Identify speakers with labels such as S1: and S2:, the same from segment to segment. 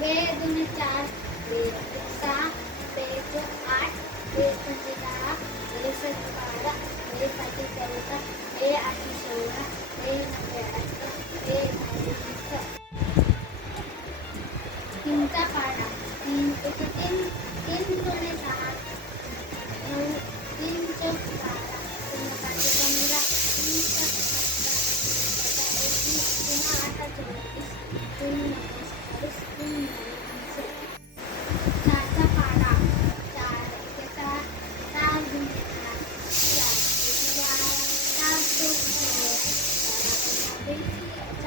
S1: Pedro Metade, Sara. Tá?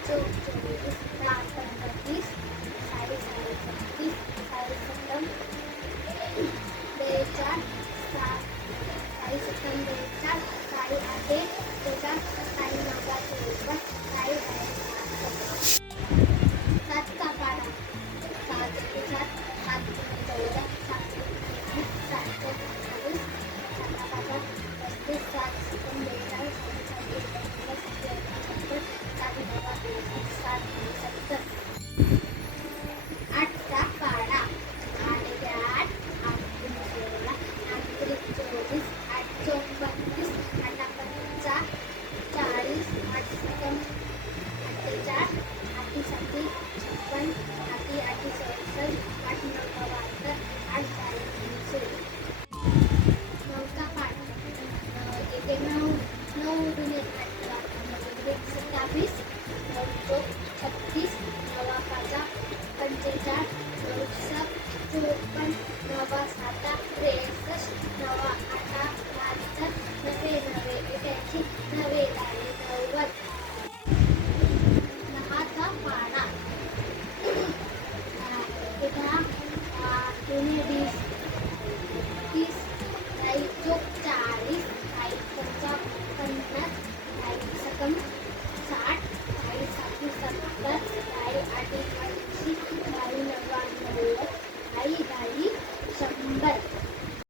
S1: Thank you. सत्तावीस नऊशे छत्तीस नवाचा पंचेचाळीस नऊशे चोपन्न गाड़ी लगवानी है गाड़ी शंबर